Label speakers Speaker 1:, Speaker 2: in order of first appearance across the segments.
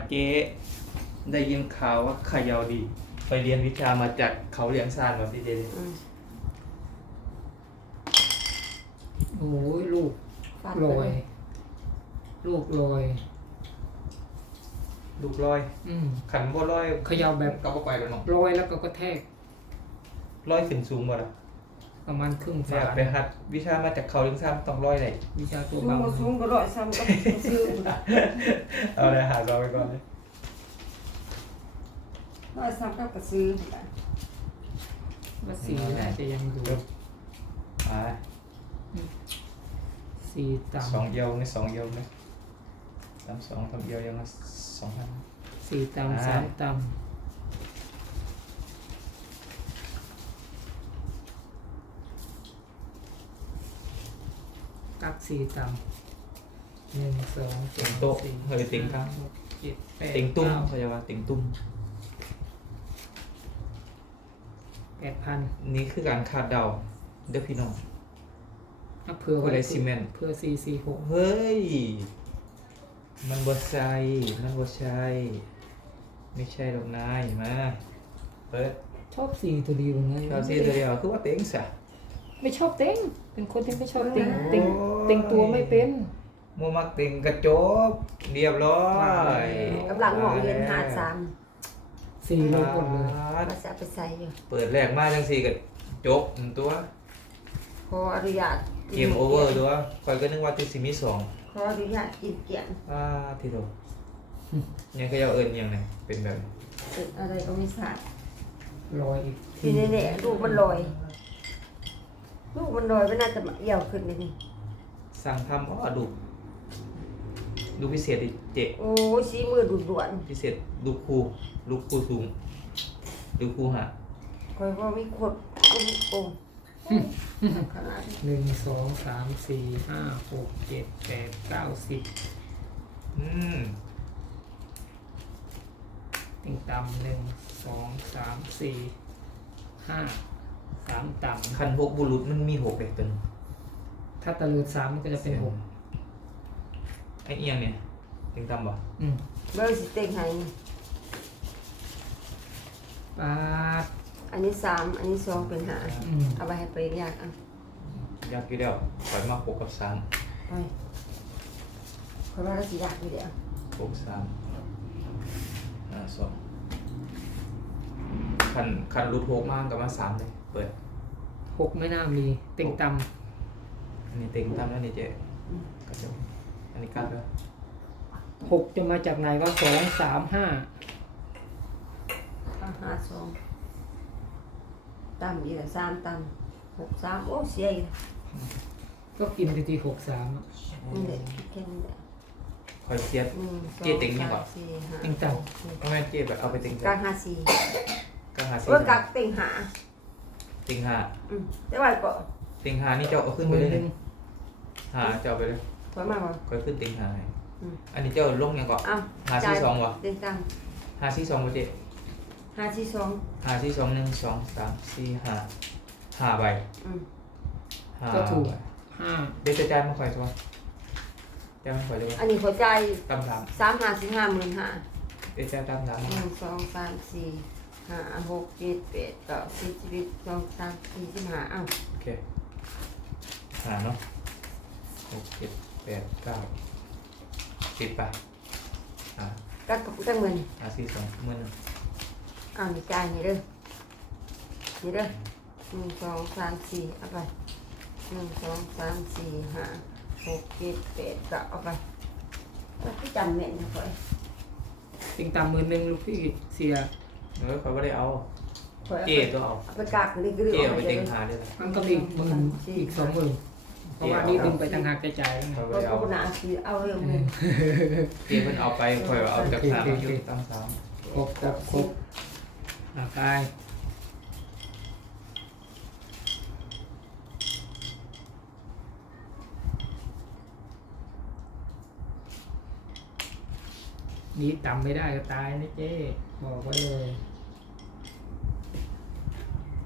Speaker 1: เจ๊ได้ยินข่าวว่าเขยาวดี ไปเรียนวิชามาจากเขาเรียนซานมาพี่เจดิ
Speaker 2: โอ้ยลูก
Speaker 3: ฟาด
Speaker 2: ล
Speaker 3: ไป
Speaker 2: อย ลูกลอย
Speaker 1: ลูกร้อย ขันบ่ร้อย
Speaker 2: เขย่าแบบ
Speaker 1: ก็บ่ไปแล้วเนาะ
Speaker 2: ลอยแล้วก็กระแทก
Speaker 1: ร้อยขึ้นสูงบ่ล่ะ
Speaker 2: ประมาณครึ่ง
Speaker 1: เนี่
Speaker 2: ฝาย
Speaker 1: ไปหัดวิชามาจากเขาเรียนซานต้องร้อยเลย
Speaker 2: วิชาตัว
Speaker 3: สูง
Speaker 2: เบา
Speaker 3: ก็สูงก็ร้อยซ้ำก็ซื้อ
Speaker 1: เอาเลยหาเราไปก่อนเลย
Speaker 3: ร้อยซ้ำก็ซื้อ
Speaker 2: ว่าสีน่าจะยังอยู่
Speaker 1: ไป
Speaker 2: สีต่
Speaker 1: สองเอียวนี่สองเอียวนี่32ทำเอียวยังละ2,000
Speaker 2: ำสีต่ำสามต่ำกักสีต่ำหนึ่งสอง
Speaker 1: เต็งโต๊ะเฮ้ยเต็งครับ
Speaker 2: หกเจ็ดแปด
Speaker 1: เต็งตุ้ม
Speaker 2: ก้า
Speaker 1: เขาจะว่าเต็งตุ้ม
Speaker 2: 8,000
Speaker 1: นี่คือการคาดเดาเด้อพี่น้อง
Speaker 2: อ่ะเผื่อไว้
Speaker 1: ผู้ใดซีเมนต์
Speaker 2: เผื่อ446
Speaker 1: เฮ้ย มันบ่ใช่มันบ่ใช่ ไม่ใช่หรอกนายมาเปิด
Speaker 2: ชอบสีตัวเดียวไง
Speaker 1: ชาวซีตัวเดียวคือว่าเต็งซะ
Speaker 2: ไม่ชอบเต็งเป็นคนที่ไม่ชอบเต็งเต็งตัวไม่เป็น
Speaker 1: มัวมักเต็งกระจบเรียบร้อย
Speaker 3: กำลังมองเห็นหาดซ้
Speaker 2: สีลงหมดเลย
Speaker 3: ำมาจะไปใส่อยู่
Speaker 1: เปิดแรกมาจังซี่ก็จบตัว
Speaker 3: ขออนุญาต
Speaker 1: เกมโอเวอร์ตัวคอยก็นึกว่าที่สิมีสอง
Speaker 3: ขออนุญาตกินเกียง
Speaker 1: ที่โดยังก็ยังเอิญยังไงเป็นแบบ
Speaker 3: เป็นอะไรก็ไม่ทราบ
Speaker 2: ลอยอีก
Speaker 3: ทีนี้เนี่ยลูกมันลอยลูกมันลอยไม่น่าจะมาเอี่ยวขึ้นเลยนี่
Speaker 1: สั่งทำดูพิเศษดิเจ๊
Speaker 3: โอ้ยสีมือดุด่วน
Speaker 1: พิเศษดูคูลูกคูสูงดูคูหะ
Speaker 3: คอยว่ามีขดก็มีโป่งขนาดนี้
Speaker 2: หนึ่งสองสามสี่ห้าหกเจ็ดแปดเก้าสิบ
Speaker 1: อืม
Speaker 2: ติงต่ำหนึ่งสองสามสี่ห้าสามต่
Speaker 1: คันหกบุรุษมันมีหกเด็กตัวนึง
Speaker 2: ำถ้าตะลุดสามมันก็จะเป็นหก
Speaker 1: ไอ้เอียงเนี่ยถึงตำบ่
Speaker 3: เบอร์สิเต็งให้นี่
Speaker 2: ปาด
Speaker 3: อันนี้สามอันนี้สองเป็นหา
Speaker 2: อืม
Speaker 3: เอาไปให้ไปยากอ่ะ
Speaker 1: ยากกี่เดียวปล่อยมาหกกับสาม
Speaker 3: ไปคอยว่าเราสิยากอยู่เดียว
Speaker 1: หกสามสองคันรูทหกมากกับมาสามเลยเปิด
Speaker 2: หกไม่น่ามีติงต่
Speaker 1: อันนี้เต็งตำแล้วนี่เจ๊กระจกอันนี้กัดด้วย
Speaker 2: ำหกจะมาจากไหนว่าสองสามห้า
Speaker 3: เอาหาสองต่ำอีกแล้วสามต่ำหกสามโอ้เสียอีก
Speaker 2: ก็กินไปทีหกสาม
Speaker 3: นี่แหละแค่นี้แหละ
Speaker 1: คอยเทียบ
Speaker 3: หนึ่งสอง
Speaker 1: เจ๊เต็งยังก่อน
Speaker 3: สามสี่ห้า
Speaker 2: ติงต่
Speaker 1: ก็แม่เจ๊แบบเอาไปเต็ง
Speaker 3: กลางหาสี่
Speaker 1: ก็หาสี่
Speaker 3: เออกักเต็งหา
Speaker 1: เต็งห้า
Speaker 3: แต่ว่าก็
Speaker 1: เต็งห้านี่เจ้าเอาขึ้น
Speaker 2: ำ
Speaker 1: ไป
Speaker 2: มือ
Speaker 1: เลย
Speaker 2: หนึ่ง
Speaker 1: หาเจ้าเอาไปเลย
Speaker 3: ถอยมาก่อน
Speaker 1: คอยขึ้นเต็งห้าให้
Speaker 3: อืม
Speaker 1: อันนี้เจ้าลงยังก่อน
Speaker 3: เอ้า
Speaker 1: หาสี่สองวะ
Speaker 3: เต็งต่
Speaker 1: หาสี่สองวะเจ๊
Speaker 3: ำหาสี่สอง
Speaker 1: หาสี่สองหนึ่งสองสามสี่ห้าใบ
Speaker 3: อืม
Speaker 1: ห้า
Speaker 2: ก็ถูก
Speaker 1: ใบ
Speaker 2: ห้า
Speaker 1: เดี๋ยวจะจ่ายมาคอยตัวจ่ายมาคอยตัว
Speaker 3: อันนี้หัวใจ
Speaker 1: ตำสาม
Speaker 3: 350,000
Speaker 1: เดี๋ยวจ่ายตำสาม
Speaker 3: หนึ่งสองสามสี่ห้าหกเจ็ดแปดเก้าสิบสิบเอ็ดสองสามสี่สิบห้าเอ้า
Speaker 1: โอเคหาเนาะหกเจ็ดแปดเก้าสิบไปอ่า
Speaker 3: กักกับตั้งเงิน
Speaker 1: หาสี่สองหมื่นหนึ่ง
Speaker 3: เอ้านี่จ่ายนี่เด้อนี่เด้อหนึ่งสองสามสี่เอาไปหนึ่งสองสามสี่ห้าหกเจ็ดแปดเก้าเอาไปแล้วก็จำแม่นนะพ่อย
Speaker 2: ติงต่ำมือหนึ่งลูกพี่เสีย
Speaker 1: เขาไม่ได้เอา
Speaker 3: พ่อย
Speaker 1: เจ๊ตัวเอา
Speaker 3: เอาไปกักนี่ก็เรื่อง
Speaker 1: เจ๊เอา
Speaker 3: ไป
Speaker 1: ไป
Speaker 3: เล
Speaker 1: เต็
Speaker 3: ย
Speaker 1: งหาได้เลย
Speaker 2: มันก็อีกหมื่นอีก20,000เพราะว่านี่ดึงไปต่างหากกระจายแล้วไง
Speaker 1: เขาไม่
Speaker 3: ก็
Speaker 1: ได้เอา
Speaker 3: คุณอาสีเอาเรื่องมึง
Speaker 1: เจ๊เพิ่นเอาไปคอยเอาจากสามยุตตั้งสาม
Speaker 2: ครบกายนี่ต่ำไม่ได้ก็ตายนะเจ๊บอกไว้เลย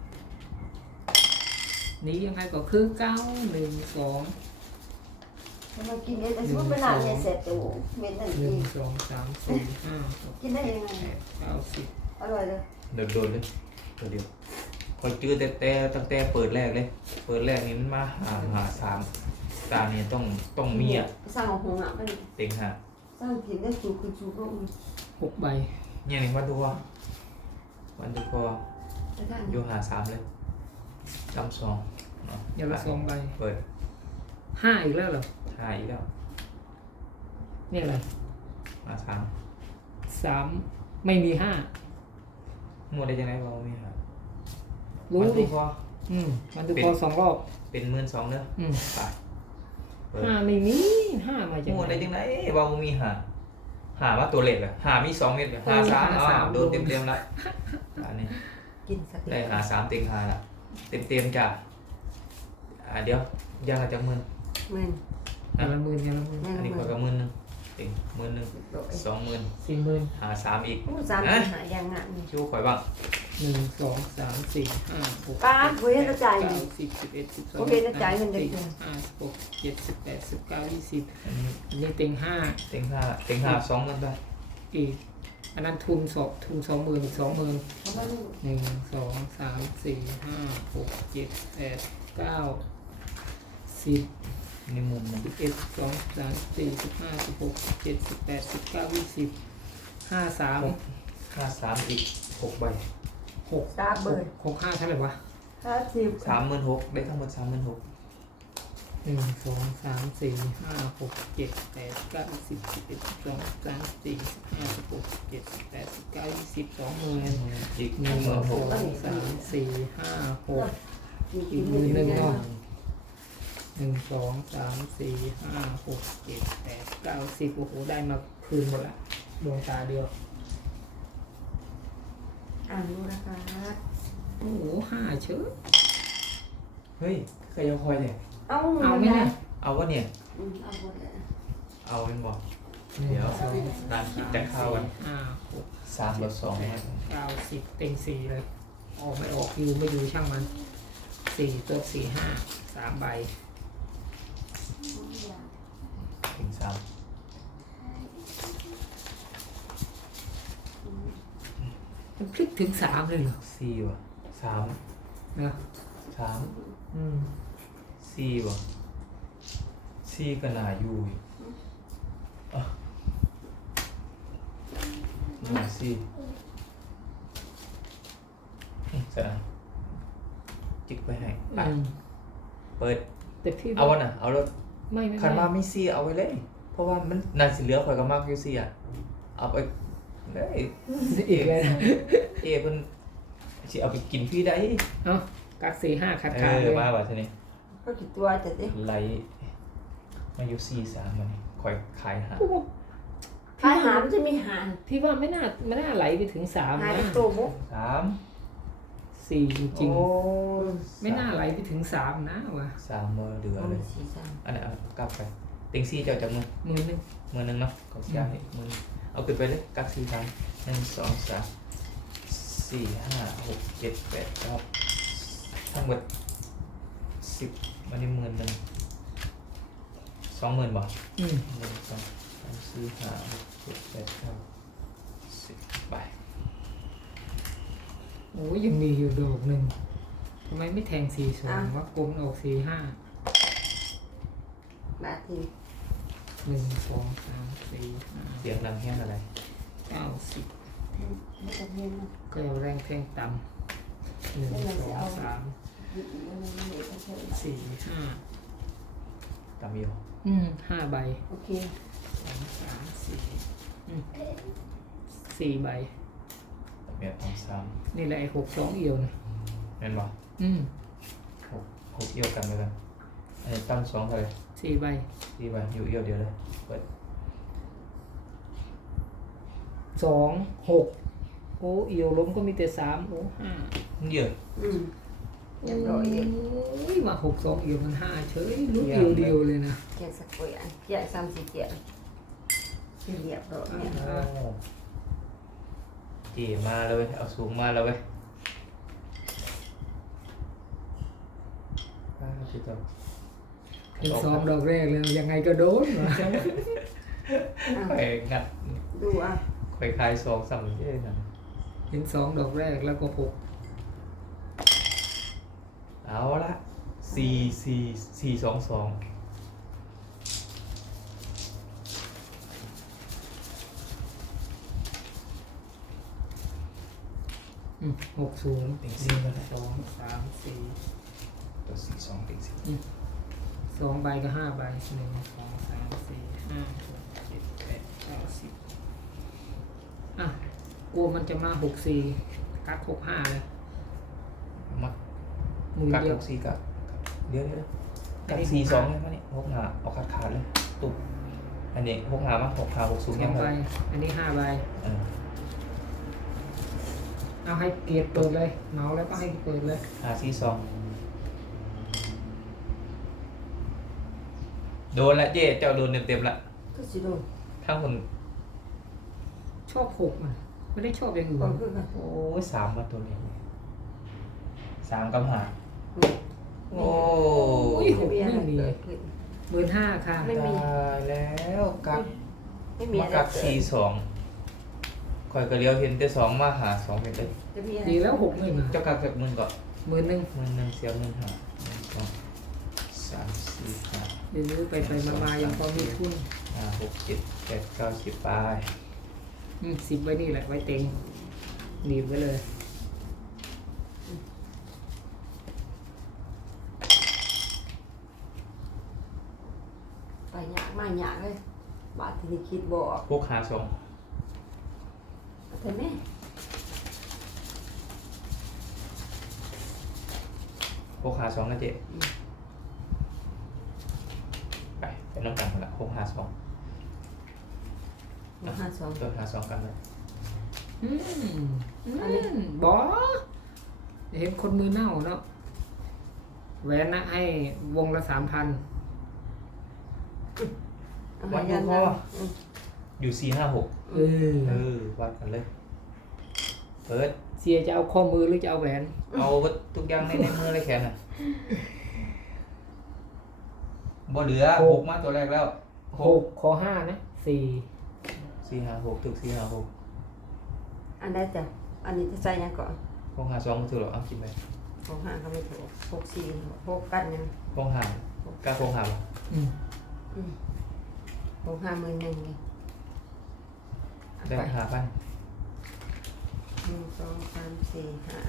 Speaker 2: นี่ยังไงก็คือเก้าหนึ่งสอง
Speaker 3: มากินเองแต่ชุดเป็นหนาเนี่ยเสร็จตัวเม็ดนั่น
Speaker 2: ห
Speaker 3: เอ
Speaker 2: นึ่ง
Speaker 3: ง
Speaker 2: สองสามสี่ห้าหก
Speaker 3: กินได้ยังไง
Speaker 2: แปดเก้าสิบ
Speaker 3: อร่อยเลย
Speaker 1: โดนเลยตัวเดียวคอยจื้อแต่ตั้งแต่เปิดแรกเลย เปิดแรกนี่มันมาหาสามตาเนี่ยต้องมีอ่ะ
Speaker 3: สร้างของหงอ่ะมัน
Speaker 1: เต็งหา
Speaker 3: สร้างกินได้สูคือสูก็อุ้ย
Speaker 2: หกใบ
Speaker 1: เนี่ยนี่วันดูว่าวันดูพอ
Speaker 3: แต่ท่าน
Speaker 1: อยู่หาสามเลยจำสองเนาะ
Speaker 2: อย่างละสองใบ
Speaker 1: เปิด
Speaker 2: ห้าอีกแล้วเหรอ
Speaker 1: หาอีกแล้ว
Speaker 2: เนี่ยอะไร
Speaker 1: หาสาม
Speaker 2: สามไม่มีห้า
Speaker 1: มัวได้ยังไงวะมีหา
Speaker 2: รู้
Speaker 1: วัน
Speaker 2: ดิ
Speaker 1: ดูพอ
Speaker 2: มันดูพอสองรอบ
Speaker 1: เป็น12,000เด้อ
Speaker 2: อืม
Speaker 1: ไปเปิด
Speaker 2: ห้าไม่มีห้ามาจาก
Speaker 1: มัว
Speaker 2: ไหน
Speaker 1: ได้ยังไงวะมีหาว่าตัวเล็กเลยหามี2 เม็ดเลยหาสาม
Speaker 2: หาสาม
Speaker 1: โดนเต็มๆละอันนี้
Speaker 3: กินสัก
Speaker 1: ได้หาสามเต็งหาละเต็มจ้ะเดี๋ยวย่างละจักหมื่น
Speaker 3: มัน
Speaker 2: อย่างละหมื่นอย่างละหมื่น
Speaker 3: แม่
Speaker 1: อันนี้
Speaker 3: ละ
Speaker 1: ข
Speaker 3: มื
Speaker 1: อย
Speaker 3: อ
Speaker 1: ก็หมื่นหนึงเต็งหมื่นหนึง
Speaker 3: โดย
Speaker 1: 20,000
Speaker 2: สี่หมื่น
Speaker 1: หาสามอีก
Speaker 3: ผู้สามหาอย่างงั้น
Speaker 1: ชูข่อยบ้าง
Speaker 2: หนึ่งสองสามสี่ห้าหก
Speaker 3: ป้าเว้ยกระจาย
Speaker 2: เก้าสิบสิบเอ็ดสิบสอง
Speaker 3: โอเคกระจายเงินเดือน
Speaker 2: สิบห้าสิบหกเจ็ดสิบแปดสิบเก้ายี่สิบ
Speaker 1: อันนี้
Speaker 2: อันนี้เต็งห้า
Speaker 1: เต็งห้า20,000ไป
Speaker 2: อีกอันนั้นทุนสองหมื่นอีก20,000
Speaker 3: เขาไม่รู้
Speaker 2: หนึ่งสองสามสี่ห้าหกเจ็ดแปดเก้าสิบ
Speaker 1: นี่มุมหนึง
Speaker 2: สิบเอ็ดสิบสองสิบสามสิบสี่สิบห้าสิบหกสิบเจ็ดสิบแปดสิบเก้ายี่สิบห้าสาม
Speaker 1: หาสามอีก6 ใบ
Speaker 2: หก
Speaker 3: ตาเบิร์ด
Speaker 2: หกห้าเท่าไหร่วะ
Speaker 3: 50
Speaker 1: 36,000ได้ทั้งหมด36,000
Speaker 2: หนึ่งสองสามสี่ห้าหกเจ็ดแปดเก้าสิบสิบเอ็ดสิบสองสิบสามสิบสี่สิบห้าสิบหกสิบเจ็ดสิบแปดสิบเก้ายี่สิบ20,000
Speaker 1: อีก
Speaker 2: หนึ่งสอง
Speaker 1: 16,000
Speaker 2: สามสี่ห้าหก
Speaker 3: กินมือหนึ่งเนาะ
Speaker 2: หนึ่งสองสามสี่ห้าหกเจ็ดแปดเก้าสิบโอ้โหได้มาคืนหมดละดวงตาเดียว
Speaker 3: อ่านดูนะคะ
Speaker 2: โอ้โหห้าเชื้อ
Speaker 1: เฮ้ยใครยังคอยเนี่ย
Speaker 3: เอา
Speaker 2: เอาไหมเนี่ย
Speaker 1: เอาวะเนี่ย
Speaker 3: เอาหมดเลย
Speaker 1: เอาเป็นบอก
Speaker 2: หนึ่ง
Speaker 1: เดี๋ยว
Speaker 2: สอง
Speaker 1: นางคิดจะเข้ากัน
Speaker 2: ห้าหก
Speaker 1: 3 กับ 2
Speaker 2: แปดเก้าสิบเต็งสี่เลย ออกไม่ออกอยู่ไม่อยู่ช่างมันสี่ตัวสี่ห้าสามใบ
Speaker 1: ถึง3
Speaker 2: มันพลิกถึงสามเลยเหรอ
Speaker 1: 4ว่ะ3
Speaker 2: เนาะ
Speaker 1: 3
Speaker 2: อืม
Speaker 1: 4ว่ะ4ก็น่าอยู่อีกอ่ะน่า4สะจิกไปให้ไป
Speaker 2: อืม
Speaker 1: เปิด
Speaker 2: แต่พี่
Speaker 1: เอาวะน่ะเอารถ
Speaker 2: ไม่
Speaker 1: คันว่าไม่4เอาไว้เลย เพราะว่ามันน่าสิเหลือข่อยก็มักอยู่4อ่ะเอาไปเลย
Speaker 2: อีกเลยนะ
Speaker 1: เพิ่นสิเอาไปกินพี่ได้
Speaker 2: เนาะกักสี่ห้าขาด
Speaker 1: เอ
Speaker 2: ขาด
Speaker 1: อ
Speaker 2: เลย
Speaker 1: มาว่าทีนี้
Speaker 3: ก็กี่ตัวแต่ดิ
Speaker 1: ไลท์มาอยู่43มันคอยขายหา
Speaker 2: โอ้โห
Speaker 3: ขายหามันจะมีหาน
Speaker 2: พี่ว่าไม่น่าไหลไปถึงสาม
Speaker 3: หา
Speaker 2: นะ
Speaker 3: เป็นตัวมุก
Speaker 1: 3
Speaker 2: สี่จริง
Speaker 1: โอ้
Speaker 2: ไม่น่าไหลไปถึงสามนะวะ
Speaker 1: 3มื้อเหลือ
Speaker 3: เอา
Speaker 1: เล
Speaker 3: เป็
Speaker 1: ย
Speaker 3: นสีสัน
Speaker 1: อันนี้เอากลับไปติงซี่เจ้าจักมือ
Speaker 2: มือนึง
Speaker 1: มือหนึงเนาะเขาสิให้มือหนึ่งเอาขึ้นไปเลยกัก4 3 1 2 3 4 5 6 7 8 9ทั้งหมด10มันนี่10,000 20,000บ่
Speaker 2: อืม
Speaker 1: 1 2 3 4 5 6 7 8 9 10ไป
Speaker 2: โอ้ยยังมีอยู่ดอกหนึ่งทำไมไม่แทงสี่สองวะกลมออกสี่ห้า
Speaker 3: บาทที
Speaker 2: หนึ่งสองสามสี่ห้า
Speaker 1: เสียงดังแค่อะไร
Speaker 2: เก้าสิบ
Speaker 3: ไม่ต้องเรียนนะ
Speaker 2: ก็เอาแรงแทงต่ำหนึ่งสองสาม
Speaker 3: ยึดอีกแล้วมันไม่ได้ใช่
Speaker 2: สี่ห้า
Speaker 1: ตามอยู่
Speaker 2: 5 ใบ
Speaker 3: โอเค
Speaker 2: 2 3 4สี่ใบ
Speaker 1: ตามเมียตามซ้
Speaker 2: นี่แหละไอ้62เอี่ยวนะ
Speaker 1: ำแม่นบ่
Speaker 2: อืม
Speaker 1: หกเอี่ยวกันไปกันอันนี้ตั้ง2เท่าไหร่
Speaker 2: 4 ใบ
Speaker 1: 4ใบอยู่เอี่ยวเดียวเลยเปิด
Speaker 2: 2 6โอ้เอี่ยวล้มก็มีแต่3โอ้5
Speaker 1: เยอะ
Speaker 3: เรียบร้อยเอง
Speaker 2: โอ้ยมา62เอี่ยวมัน5เฉยลูกเอี่ยวเดียวเลยนะ
Speaker 3: เกียร์สักตัวอันเกียร์3-4เกียร์เรียบร้อยเนี่ย
Speaker 1: โอ้จีมาแล้วเว้ยเอาสูงมาแล้วเว้ยพี่ต่อ
Speaker 2: เห็นสองดอกแรกเลยยังไงก็โดนวะ
Speaker 1: ข่อยงัด
Speaker 3: ดูอ่ะ
Speaker 1: ข่อยคลายสองสามเย้นั่น
Speaker 2: เห็นสองดอกแรกแล้วก็หก
Speaker 1: เอาละ4 4 4 2 2
Speaker 2: 60
Speaker 1: ติ่ง4ก็ได้
Speaker 2: 2 3 4
Speaker 1: ตัว4 2ติ่ง4
Speaker 2: 2ใบก็5ใบ1 2 3 4 5 6 7 8 9 10อ่ะกลัวมันจะมา64กัก65เลย
Speaker 1: มัก
Speaker 2: มือ
Speaker 1: กัก
Speaker 2: เดียว
Speaker 1: 6 4กักเดี๋ยวกัก4 2เลยมั้ยนี่6 5เอาขาดเลยตุ๊บอันนี้6 5มั้ง6 5 6 0ยัง
Speaker 2: 2
Speaker 1: ไง
Speaker 2: ใบอันนี้5ใบ เอาให้เกียรติเปิดเลยเมาแล้วก็ให้เปิดเลย
Speaker 1: 5 4 2โดนละเจ๊เจ้าโดนเต็มๆละ
Speaker 3: ก็สิโดน
Speaker 1: ทั้งคน
Speaker 2: ชอบหกมันไม่ได้ชอบอย่างอื่น
Speaker 3: ก็คือกัน
Speaker 1: โอ้ย3มาตัวนี้3กับ5โอ้
Speaker 2: อุ้ยหก
Speaker 3: มีอะไร
Speaker 2: ไม่มี
Speaker 3: เกิดขึ้น
Speaker 2: 15,000ค่ะ
Speaker 3: ไม่มี
Speaker 1: ตายแล้วกัก
Speaker 3: ไม่มี
Speaker 1: มา
Speaker 3: อะไร
Speaker 1: กัก
Speaker 3: เกิด
Speaker 1: 4 2ข่อยก็เลี้ยวเห็นแต่2มาหา2เป็นเลย
Speaker 3: จะมีอะไร
Speaker 2: ดีแล้วหกไม่มา
Speaker 1: เจ้ากักจาก10,000ก่อน
Speaker 2: 10,000
Speaker 1: 10,000เสียเงินหา1 2 3 4 5
Speaker 2: เดี๋ยวนี้ไปมายังพอมีทุน
Speaker 1: 5 6 7 8 9 10ไป
Speaker 2: 10ไว้นี่แหละไว้เต็งหนีบไว้เลย
Speaker 3: ไปหยากมาหยากเลยบาทที่นี่คิดบอก
Speaker 1: 6 5 2
Speaker 3: เห็นไหม
Speaker 1: 6 5 2นะเจ๊ไปน้ำกันกันละ6 5 2
Speaker 3: 6 5 2
Speaker 1: ตัว5 2กันเลย
Speaker 2: บอเห็นคนมือเน่าเนาะแหวนนะให้วงละ 3,000
Speaker 1: วัดดูพ่ออยู่4 5 6
Speaker 2: เออ
Speaker 1: วัดกันเลยเปิด
Speaker 2: เสียจะเอาข้อมือหรือจะเอาแหวน
Speaker 1: เอาทุกอย่างในมือเลยแขนน่ะบ่เหลือ6มาตัวแรกแล้ว
Speaker 2: 6ขอ5นะ4
Speaker 1: 4 5 6ถึก4 5 6
Speaker 3: อันได้จ้ะอันนี้จะใส่ยังก่อน
Speaker 1: 6 5 2ก็ถือหรอเอากินไป
Speaker 3: 6 5ก็ไม่ถูก6 4 6กันยัง
Speaker 1: 6 5กล้า6 5บ่
Speaker 2: อืม
Speaker 3: 6 5 11,000ไง
Speaker 1: ได้
Speaker 3: ไป
Speaker 1: 5,000
Speaker 3: 1 2 3 4 5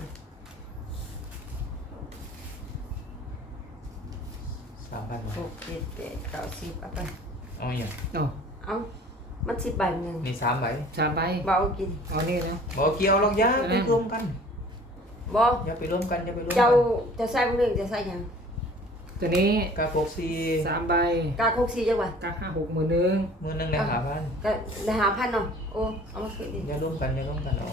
Speaker 1: 3,000
Speaker 3: 6 7 8 9 10เอาไป
Speaker 1: เอาอย่าง
Speaker 2: เอา
Speaker 3: เอามัน10ใบหนึ่ง
Speaker 1: มี3ใบ
Speaker 2: 3ใบ
Speaker 3: บ่เอากิน
Speaker 2: เอานี่นะ
Speaker 1: บ่เกี่ยวหรอกอย่าไปรวมกัน
Speaker 3: บ่
Speaker 1: อย่าไปรวมกันอย่าไปรวมกั
Speaker 3: เจ้าจะใส่บ่หนึ่งจะใส่ยัง
Speaker 2: ตัวนี้
Speaker 1: กาโกซี
Speaker 2: 3ใบ
Speaker 3: กาคก4จังหวะ
Speaker 2: กา5 6 10,000
Speaker 1: มือหนึงได้5,000
Speaker 3: ก็ได้5,000เนาะโอ้เอามาคืนดิ
Speaker 1: อย่ารวมกันอย่ารวมกันเอา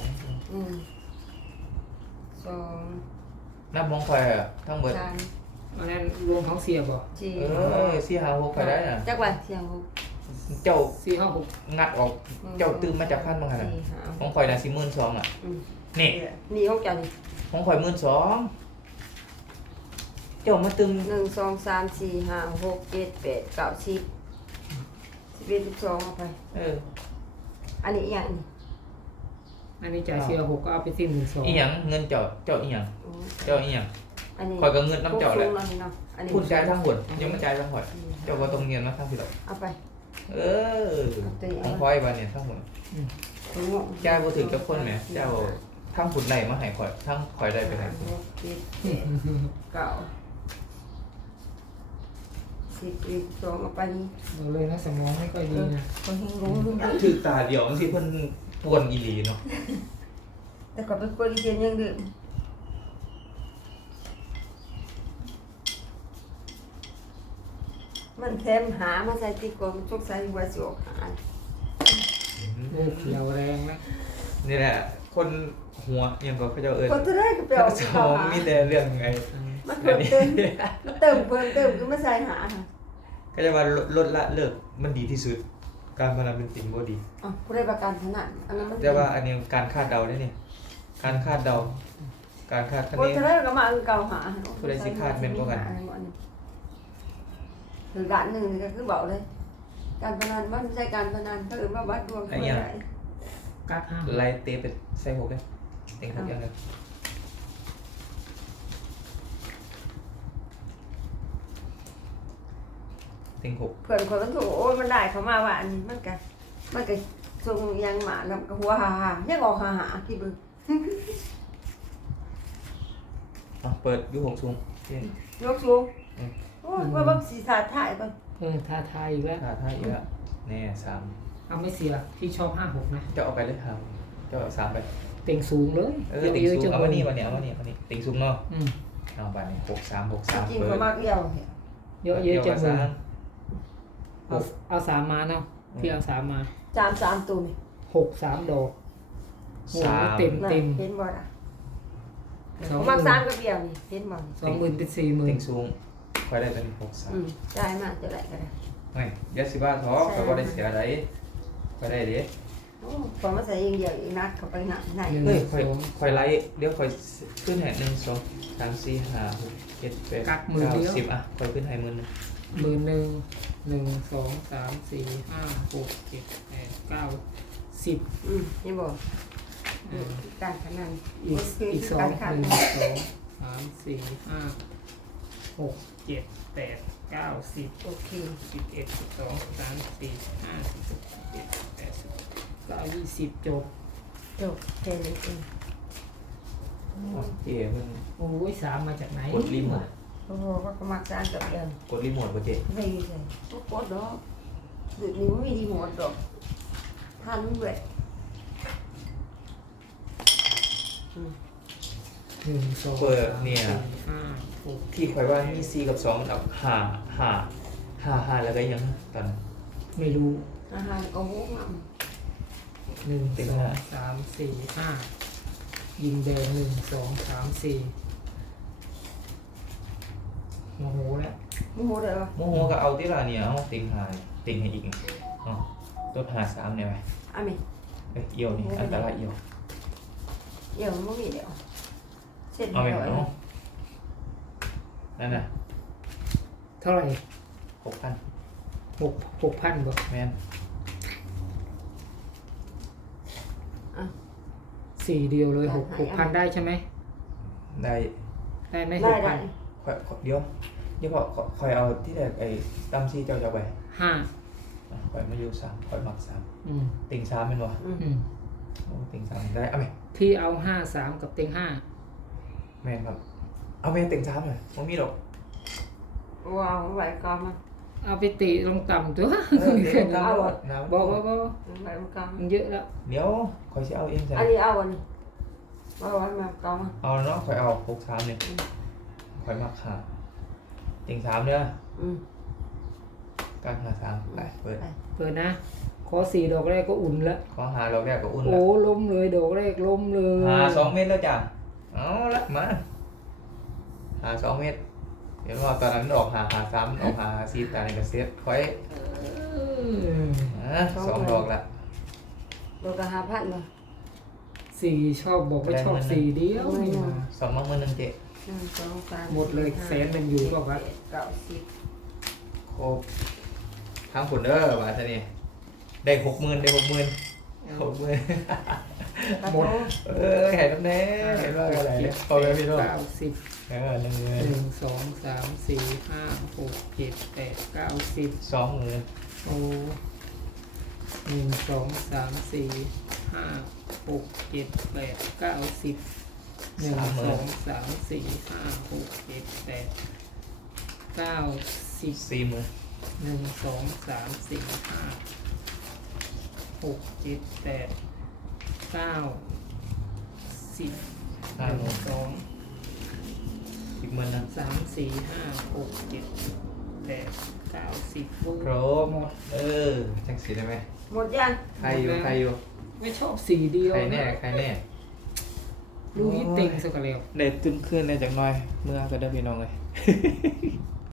Speaker 3: 2
Speaker 1: นับมองข่อยอะทั้งหมด
Speaker 3: 3
Speaker 2: อันนั้นรวมของเสียบ่
Speaker 3: 4
Speaker 1: 4 5 6ข่อยได้น่ะ
Speaker 3: จักว่าเสียง
Speaker 1: เจ้า
Speaker 2: 4 5 6
Speaker 1: งัดออกเจ้าตื้มมาจากพันบางขนาดของข่อยน่ะ12,000อ่ะนี่
Speaker 3: นี่ของเจ้านี่
Speaker 1: ของข่อย12,000เจ้ามาตึม
Speaker 3: 1 2 3 4 5 6 7 8 9 10 11 12เอาไป อันนี้อีหยังนี่
Speaker 2: อันนี้จ่ายเสีย6ก็เอาไปสิ้น
Speaker 1: อีหยังเงินเจ้าอีหยัง
Speaker 3: โอ้
Speaker 1: เจ้าอีหยัง
Speaker 3: อันนี้
Speaker 1: ข่อยก็เงินน้ำเจ้าแหละ
Speaker 3: พวกสูงเนาะอันนี้
Speaker 1: คุณจ่ายทั้งหมดยังไม่จ่ายทั้งหมดเจ้าก็ต้องเงินมาทั้งที่ดอก
Speaker 3: เอาไป
Speaker 1: ของข่อยบัดเนี่ยทั้งหมด
Speaker 3: ถึงหมด
Speaker 1: จ่ายบ่ถึงกับคนแหมเจ้าทั้งผุดไหลมาให้ข่อยทั้งข่อยได้ไปไหน
Speaker 3: 6 7 8 9 10 12เอาไปนี่
Speaker 2: บอกเลยนะสมองไม่ค่อยดีนะ
Speaker 3: คนเฮงรู้รู้
Speaker 1: ถือตาเดียวมันสิเพิ่นปวนอีหลีเนาะ
Speaker 3: แต่ก็เป็นคนเรียนยังดื่มมันแถมหามาใส่ติกอนชกใส่หัวสิออกหา
Speaker 2: โอ้เขียวแรงนะ
Speaker 1: นี่แหละคนหัวยังก็เขาจะเอิ้น
Speaker 3: คนตัวแรกก็ไปเอา
Speaker 1: ส
Speaker 3: เขา
Speaker 1: มอง
Speaker 3: หา
Speaker 1: มีแต่เรื่องไง
Speaker 3: มันเพิ่มเติมมันเติมคือมาใส่หาค่ะ
Speaker 1: ก็จะว่าลดละเลิกมันดีที่สุด การพนันเป็นสิ่งบ่ดี
Speaker 3: อ๋อผู้ได้ประกันขนาดอันนั้นมัน
Speaker 1: แต่ว่าอันนี้การคาดเดาได้นี่การคาดเดา การคาดคะ
Speaker 3: คน
Speaker 1: เน
Speaker 3: ตัวแรกก็มาเก่าหา
Speaker 1: ผู้ใดสิคาดแม่นกว่ากัน
Speaker 3: นถือด่านหนึ่งก็คือบอกเลย การพนันมันไม่ใช่การพนันถ้าอื่นว่าวัดดวงคนไหน
Speaker 2: กักห้า
Speaker 1: ไล่เตะไปใส่หกเลยเต็งหกยังเลยเต็งหก
Speaker 3: เพื่อนคนมันถูกโอ้ยมันได้เขามาว่าอันนี้มันก็ทรงยังหมาลำกับหัวหาหายังออกหาหาที่บึง
Speaker 1: เปิดยุหกสูง
Speaker 3: ยกสูงโอ้ยว่าบังสีสาถ่ายบัง
Speaker 2: ท้าทายอีกแล้ว
Speaker 1: ถ้าอีกแล้วแน่สาม
Speaker 2: เอาไม่เสียที่ชอบ56นะ
Speaker 1: จะเอาไปเลยครับจะเอาสามไป
Speaker 2: เต็งสูงเลย
Speaker 1: ติงสูงเอามานี่เอามานี่ติงสูงเนาะ
Speaker 2: อืม
Speaker 1: เอาไปนี่หกสาม
Speaker 3: จริง
Speaker 1: เปิ
Speaker 3: เขา
Speaker 1: ด
Speaker 3: มากเดียวเนี่ย
Speaker 2: เยอะเยอะจังเลย
Speaker 1: สาม
Speaker 2: เอาสามมาเนาะพี่เอาสามมา
Speaker 3: สามตัวนี่
Speaker 2: 3 ดอกโอ้
Speaker 1: สาม
Speaker 2: เต็ม
Speaker 3: น่ะ
Speaker 2: เต็ม
Speaker 3: เห็นบ่ล่ะ
Speaker 2: สอง
Speaker 3: เขามากสามกับเดียวนี่เห็นบ่
Speaker 2: 20,000เป็น
Speaker 1: ติง
Speaker 2: 40,000
Speaker 1: สูงคอยได้เป็นหกสาม
Speaker 3: ได้มากจะไหลก็ได้
Speaker 1: ไม่ยัดสิบ้าท้อเขาก็ได้เสียอะไรคอยได้เด้
Speaker 3: โอ้พอมาใส่ยิงเดียวอีกนัดเขาไปหนักไหน
Speaker 1: เฮ้ยคอยไล่เดี๋ยวคอยขึ้นแห่หนึ่งสองสามสี่ห้าหกเจ็ดแปดเก้าสิบอ่ะคอยขึ้นให้มือ
Speaker 2: 11,000 1 2 3 4 5 6 7 8 9 10
Speaker 3: เห็นบ่การพนัน
Speaker 2: อีก2
Speaker 3: การ
Speaker 2: 1
Speaker 3: ขาด
Speaker 2: 2 3 4 5 6 7 8 9 10
Speaker 3: โอเค
Speaker 2: 11 12 13 14 15 16 17 18 19 20จบ
Speaker 3: จบเจเลยเอง
Speaker 1: เจ๊เพิ่ง
Speaker 2: โอ้ย3มาจากไหน
Speaker 1: กดรีโมท
Speaker 3: โอ้โหก็มักสามกับเดียว
Speaker 1: กดรีโมทป่ะเจ๊
Speaker 3: ไม่เลยก็กดดอกเดี๋ยวนี้ไม่มีดีหมดดอกทันเว้ย
Speaker 2: 1 2 3 4 5 6
Speaker 1: ที่คอยว่ามี4กับ2มันเอา5แล้วก็ยังตอนนั้น
Speaker 2: ไม่รู้
Speaker 3: อาหารก็โหงาม
Speaker 2: 1 2 3 4 5ยิงแดง1 2 3 4โมโหแล้ว
Speaker 3: โมโหเลยวะ
Speaker 1: โมโหก็เอาที่ละเนี่ยเอาติงหายติงให้อีกอ๋อต้นหา3เนี่ยไหม
Speaker 3: อ่ะแม่
Speaker 1: เอี่ยวนี่อันตรายเอี่ยว
Speaker 3: เดี๋ยวมันมีเดี๋ยวเสร็จ
Speaker 1: เอาไหม
Speaker 3: เดี๋ยว
Speaker 1: เนาะนั่นน่ะ
Speaker 2: เท่าไหร่
Speaker 1: 6,000
Speaker 2: 6,000บ่
Speaker 1: แม่น
Speaker 2: 4เดียวเลย6,000ได้ใช่ไหม
Speaker 1: ได้
Speaker 2: ได้ไหม
Speaker 3: ได้ได้
Speaker 1: เดี๋ยวคอยเอาที่แรกไอ้ตั้มซี่เจ้าไป
Speaker 2: 5
Speaker 1: คอยมาอยู่3คอยหมัก
Speaker 2: อืม
Speaker 1: 3ติง3เป็นบ่
Speaker 2: อืม
Speaker 1: โอ้ติง3ได้เอาไหม
Speaker 2: พี่เอา53กับเต็ง
Speaker 1: แม่นครับเอาแม่ติง3เลยมันมีดอก
Speaker 3: ว้าวไหวกอมา
Speaker 2: 5เอาไปตีลงต่ำตัว
Speaker 1: เดี๋ยวเอาน้ำ
Speaker 2: บ่
Speaker 3: ไหวมากอ
Speaker 2: มันเยอะแล้ว
Speaker 1: เดี๋ยวคอยสิเอาเองจ้ะ
Speaker 3: อันนี้เอาอันนี้ว่าไหวมากอมา
Speaker 1: เอาเนาะคอยเอา6-3เนี่ยคอยมักขาติง3เด้อ
Speaker 3: อืม
Speaker 1: กลาง5-3ไปเปิด
Speaker 2: เปิดนะขอ4ดอกแรกก็อุ่นแล้ว
Speaker 1: ขอหาดอกแรกก็อุ่น
Speaker 2: โอ้
Speaker 1: ละ
Speaker 2: ล้มเลยดอกแรกล้มเลย
Speaker 1: หา2 เม็ดแล้วจ้ะเอาละมาหา2 เม็ดเดี๋ยวว่าตอนนั้นออกหา3ออกหา4ตาในกระเซ็ตคอย 2 ดอกละ
Speaker 3: โลกะ5,000บ่
Speaker 2: 4ชอบบอกว่าชอบ4เดียวนี่มา
Speaker 1: 2มั่งมือนึงเจ๊
Speaker 3: 1 2 3
Speaker 2: หมดเลยแสนมันอยู่เปล่าวะ
Speaker 3: 90
Speaker 1: โครบทั้งผลเด้อบาทนี่ได้60,000ได้60,000
Speaker 3: หมด
Speaker 1: เห็นแน่เห็นว่าอะไรเนี่ยพอไหมพี่น้อง
Speaker 2: 90
Speaker 1: 1
Speaker 2: 1 2 3 4 5 6 7 8 9 10
Speaker 1: 20,000
Speaker 2: โอ้1 2 3 4 5 6 7 8 9 10 1 2 3 4 5 6 7 8 9 10
Speaker 1: 40,000
Speaker 2: 1 2 3 4 5 6 7 8 9 10 1 2
Speaker 1: อีกหมื่นนะ
Speaker 2: 3 4 5 6 7 8 9 10
Speaker 1: ครบจังสีได้ไหม
Speaker 3: หมดยัง
Speaker 1: ใครอยู่
Speaker 2: ไม่ชอบสีเดียว
Speaker 1: ใครแน่
Speaker 2: ลูกยี่เต็งสักกะเร็ว
Speaker 1: ได้ตึ้งขึ้นได้จากน้อยเมื่อก็ได้พี่น้องเลย